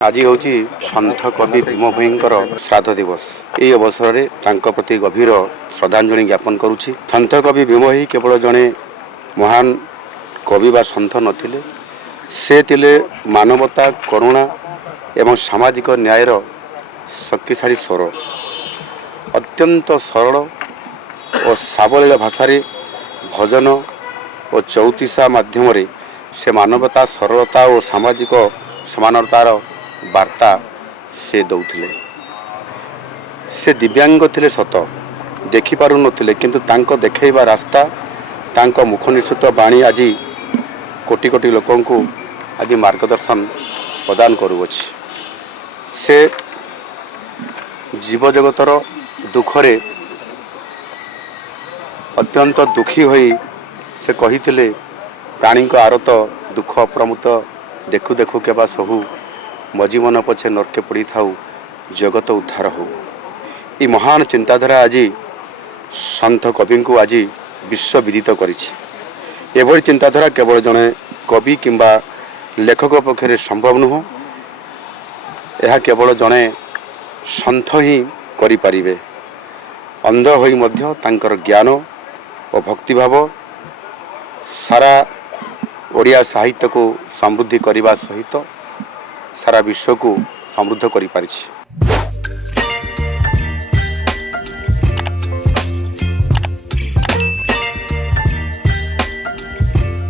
आज हूँ सन्थ कवि भीम भोईंकर श्राद्ध दिवस। ये अवसर में तांको प्रति गभीर श्रद्धांजलि ज्ञापन करुछि। सन्थ कवि भीम भोई केवल जड़े महान कवि बा सन्थ नथिले, से तिले मानवता, करुणा एवं सामाजिक न्यायर शक्तिशाली स्वर। अत्यंत सरल और सावलील भाषा भजन और चौतीसा माध्यम से मानवता, सरलता और सामाजिक समानतार वार्ता से दौथिले। से दिव्यांग थिले सत, देखि पारु नथिले, किंतु तांको देखैबा रास्ता, तांको मुख निसृत बाणी आज कोटि कोटि लोकंकु आज मार्गदर्शन प्रदान करुअछि। से जीव जगतर दुखरे अत्यंत दुखी होई से कहिथिले, प्राणी को आरत दुख अप्रमुत देखु देखु केबा सहु, मजीवन पछे नरके पड़ी थाऊ, जगत उद्धार हो। ये महान चिंताधारा आज सन्थ कवि को आज विश्व विदित करिछि। एभली चिंताधारा केवल जड़े कवि किंबा लेखक पक्षरे संभव नुह, यह केवल जड़े सन्थ ही करि परिबे। अंध होई मध्य तांकर ज्ञान और भक्तिभाव सारा ओडिया साहित्य को समृद्धि करने सहित सारा विश्व को समृद्ध करि पारिछि।